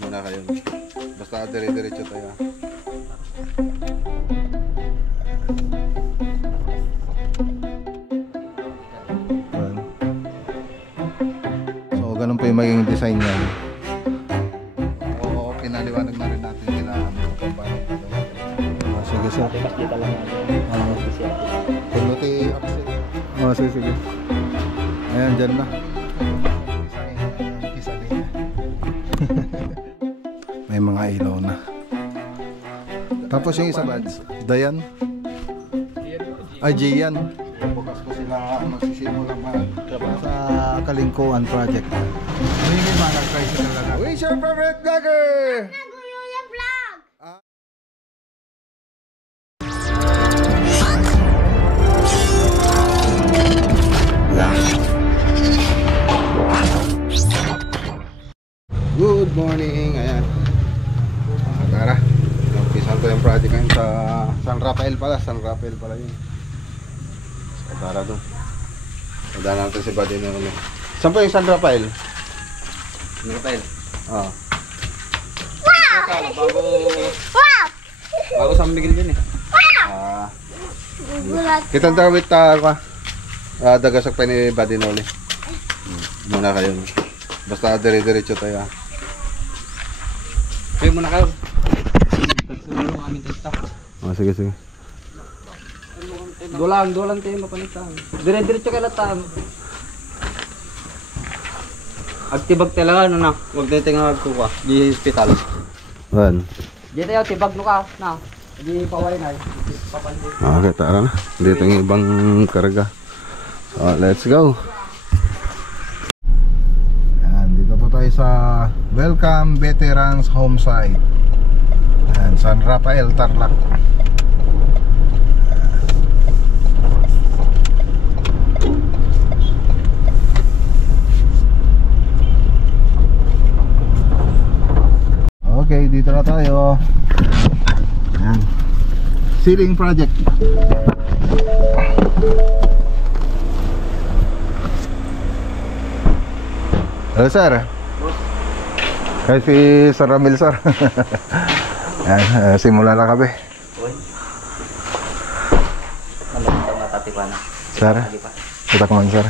muna kayo. Basta dire-diretso tayo. So ganun po yung magiging design niya. Oo, pinaliwanag na rin natin kila company. Sige sir. Pinuti upset. Sige. Ayan, dyan na. May mga ilaw na. Tapos yung isa ba? Dayan? Ay, Gian. Bukas po sila magsisimula sa Kalingkuan project. Hindi ba nag-tricycle na? Who is your favorite vlogger? Good morning, ayan. Tara, umpisan ko yung project ngayon sa San Rafael pala yun. So tara doon. Tandaan natin si Buddy na ulit. Saan po yung San Rafael? San Rafael? Oo. Bago San Miguel din eh. Kitang tawit dagasak pa ni Buddy na ulit. Muna kayo. Basta dire-diretso tayo. Kayo muna kayo. Tagsulong ang aming testa. Sige. Dolang tayo mapanitan. Dire-diretso kayo latam. Agtibag talaga na. Huwag na tayo magkuha. Di hospital. Wan. Di tayo tibag no ka na. Di paway na. Okay, tara na. Dito yung ibang karga. So, let's go. Tayo sa Welcome Veterans Home Site and San Rafael, Tarlac. Okay, dito na tayo. Ayan. Ceiling project. Hello sir. Kaya si Sir Ramil sir. Ayan, simula na kami. Sir, kita ko man sir.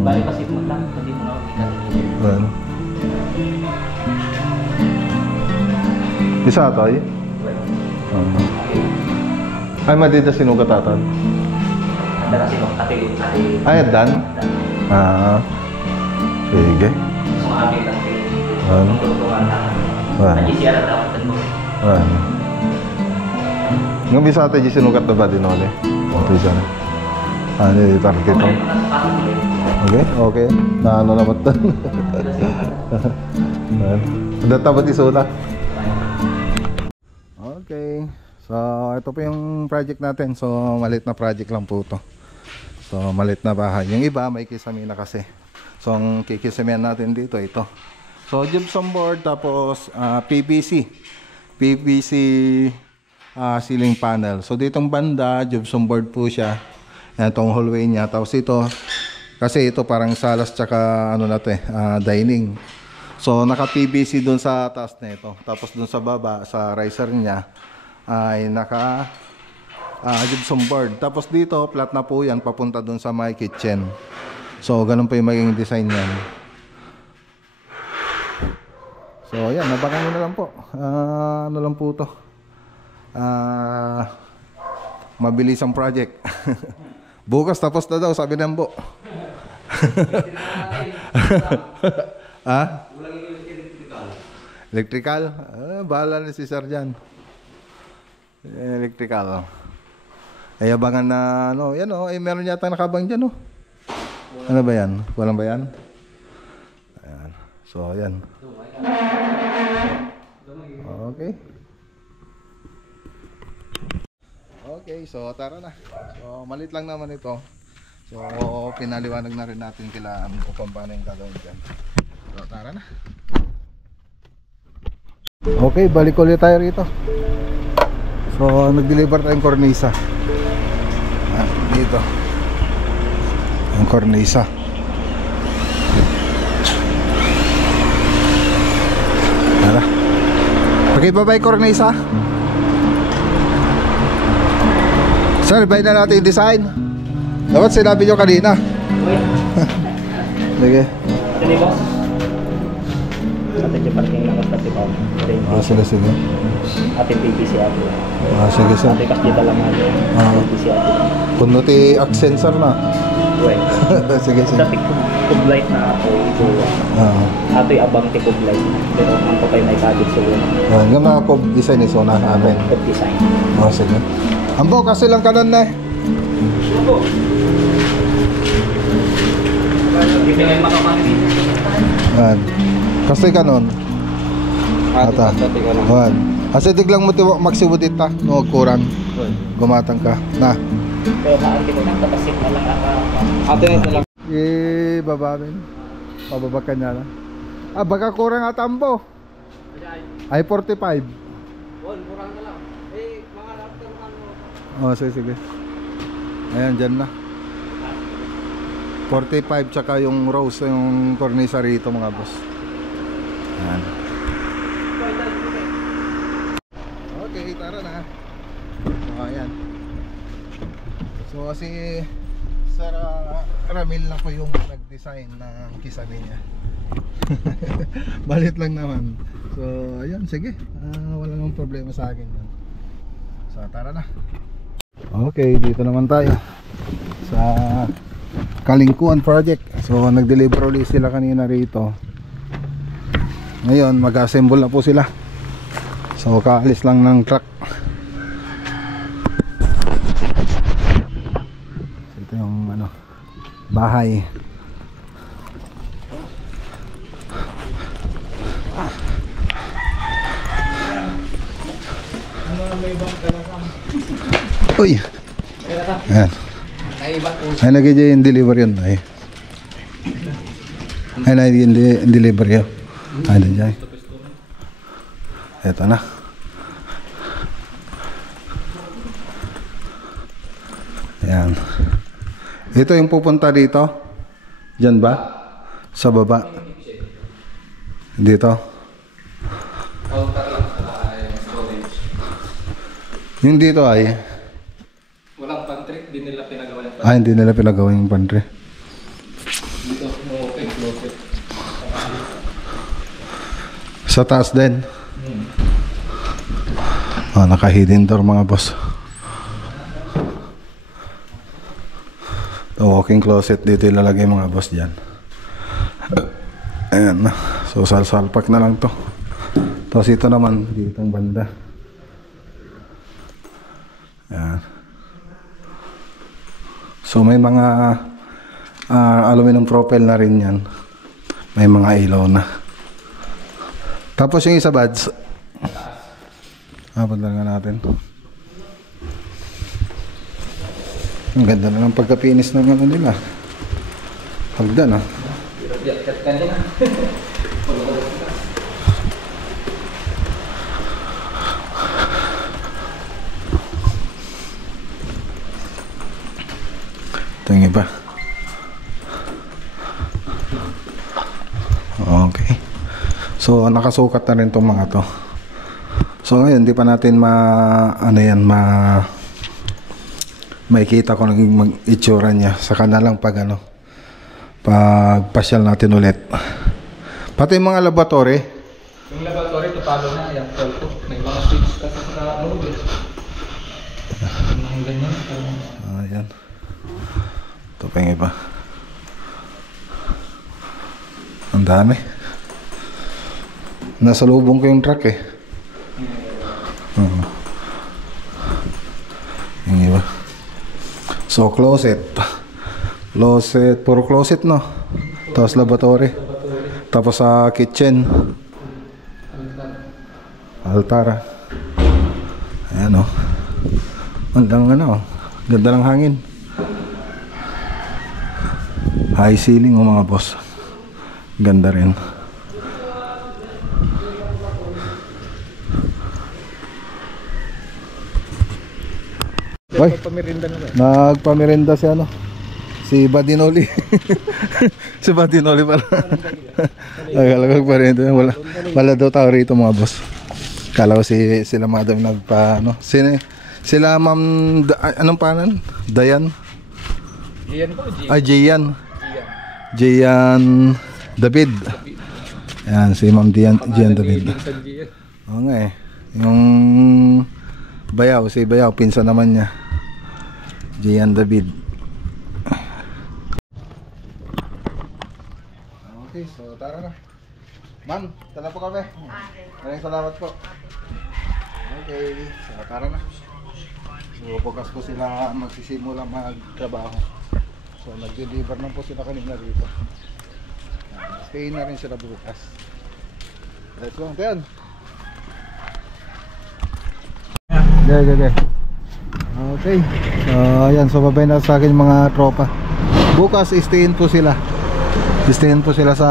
Balik pasip mo lang, hindi mo na makikita. Isa ito ay? Ay, madida sinugatan. Ada na sinugatan. Ay, dan? Sige. Sumabi kasi. Tututuan na. Nagisiyara dapat mo. Nung bisa tayo sinugat na ba din ulit? Ito isa na. Hindi target ito. Okay. Na ano naman ito? Databat isulat. Okay. So, ito po yung project natin. So, maliit na project lang po ito. So, maliit na bahay. Yung iba, may kisame na kasi. So, ang kikisamehan natin dito, ito. So, gypsum board, tapos PVC ceiling panel. So, ditong banda, gypsum board po siya. Itong hallway niya. Tapos ito, kasi ito parang salas tsaka ano na ito dining. So, naka-PVC dun sa taas na ito. Tapos dun sa baba, sa riser niya, ay naka gypsum board. Tapos dito flat na po yan papunta dun sa my kitchen. So ganun po yung magiging design yan. So yan, nabangan nyo na lang po. Ano lang po to, mabilis ang project. Bukas tapos na daw sabi ng Bo. Electrical? Bahala na si Sir dyan. Electrical. Ay abangan na ano, yan oh, meron yata nakabang diyan oh. Ano ba yan? Walang ba yan? Ayan. So ayan. Okay. Okay, so tara na. So malit lang naman ito. So pinaliwanag na rin natin kila kung paano yung gagawin dyan. So tara na. Okay, balik ulit tayo rito. So nag-deliver tayong cornisa. Dito. Ang cornisa. Tara. Okay pa ba yung cornisa? Sir, bay na natin yung design. Dapat sinabi nyo kanina. Sige. Sige, boss. Atin yung parking lang kasi pa. Sige. Atin PPC atin. Sige sir. Atin kasi dito lang atin. PPC atin. Kuno ti accent sir na. Wait. Sige. Dati kublight na ako ito. Ato yung abang ti kublight. Pero ang ko kayo may kabit sa una. Hanggang na ako design iso na amin. Good design. Sige. Ambo, kasi lang kanan na eh. Hindi ngayon makakamit. Kasi kanon. Ata. Kasi tiglang mo magsibudit ta. No, kurang. Gumatang ka. Na. Pero naanti ko lang tapasin na lang Ate ito lang. Babamin. Pababakan niya na. Baka kurang ata ambo. Ay 45. Kurang na lang. Mga after Sige. Ayan, dyan na 45 tsaka yung rose, yung cornisa rito mga boss. Ayan. Okay, tara na. Ayan. So si Sir Ramil na po yung nag-design ng kisame niya. Balit lang naman. So ayan, sige. Wala namang problema sa akin yun. So tara na. Okay, dito naman tayo sa Kalingkuan project. So nag-deliver ulit sila kanina rito. Ngayon mag-assemble na po sila. So kaalis lang ng truck. So, ito yung bahay. Uy. Ayan. Ay nagiging yung delivery yun. Ay nagiging yung delivery yun. Ay dyan. Eto na. Ayan. Ito yung pupunta dito. Diyan ba? Sa baba. Dito. Yung dito ay walang pantry, hindi nila pinagawa yung pantry. hindi nila pinagawa yung pantry. Dito, open closet. Sa taas din. Naka-hidden door mga boss. Walk-in closet dito ilalagay mga boss dyan. Ayan na. So salpak na lang to. Tapos ito naman dito ang banda. Ayan. So may mga aluminum profile na rin yan. May mga ilaw na. Tapos yung isa buds, padala natin. Ang ganda na ng pagkapinis ng nila. Hagdan Ito yung iba. Okay. So nakasukat na rin itong mga to. So ngayon hindi pa natin makikita ko naging mag-itsura niya. Saka na lang pag pasyal natin ulit. Pati yung mga laboratory. Yung laboratory, tupalo na. Yung ko. May mga switch kasi sa loob. Mga ganyan. Ayan. Ito pa yung iba. Ang dami. Nasa lubong ko yung truck eh. Yung iba. So closet. Puro closet no. Tapos laboratory. Tapos sa kitchen. Altar. Ayan o. Ganda ng hangin. High ceiling o mga boss. Ganda rin. Uy, Pamirinda na ba? nagpamirinda si ano? Si Badinoli. Si Badinoli pala. Nagkalagag pa rin. Wala daw tao rito mga boss. Kala ko sila madam nagpa ano. Sila ma'am anong panan? Dayan? Gian po, Gian. Ay Jian. Jian David. Yan si Ma'am Jian David. San Gian. Oo nga eh. Yung Bayaw, si Bayaw, pinsan naman niya. Jian David. Okay, so tara na. Ma'am, tala po kami. Maraming salamat po. Okay, so tara na. So bukas po sila magsisimula magtrabaho. So nag-deliver na po sila kanina rito. Stay na rin sila bukas. Let's go, Tiyan. Okay. So ayan, so babay na sa akin mga tropa. Bukas stayin po sila. Stayin po sila sa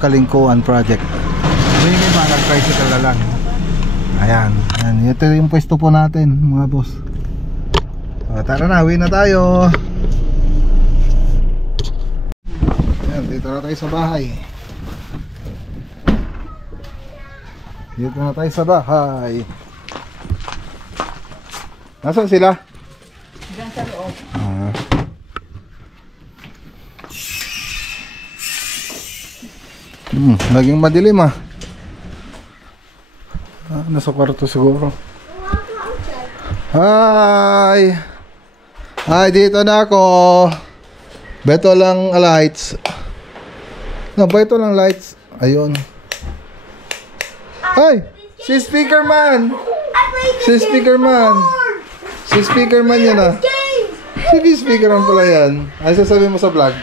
Kalingkuan project. Hindi ba nag-tricycle na lang. Ayan, ayan. Ito yung pwesto po natin mga boss. So, tara na, uwi na tayo. Ayan, dito na tayo sa bahay. Dito na tayo sa bahay. Nasaan sila? Diyan sa loob. Naging madilim nasa kwarto siguro. Hi! Hi, dito na ako. Beto lang lights. No, beto lang lights. Ayun. Hi! Si Speakerman! Si Speakerman! Si Speakerman yun Si Speakerman pala yan. Ano sasabihin mo sa vlog?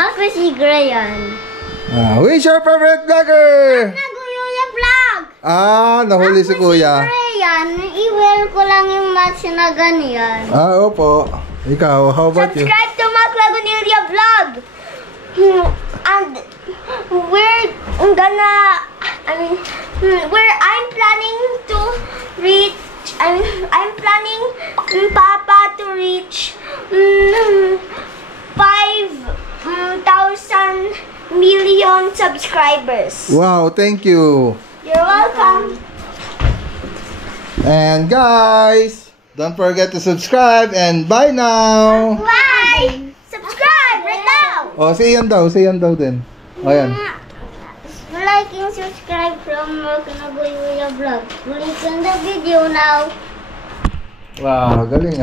Ako si Grayan. Who's your favorite vlogger? Naguyo vlog. Nahuli si Kuya. Grayan, i-wear ko lang yung match na ganyan. Opo. Ikaw, how about you? Subscribe to Mac Lagunelia vlog. And I'm planning to reach, I'm planning Papa to reach 5,000 million subscribers. Wow, thank you. You're welcome. And guys, don't forget to subscribe and bye now. Bye! Subscribe right now! Oh, say yan daw din. Oh, yan. Like and subscribe from Kanaguya Vlog. Click on the video now. Wow, galing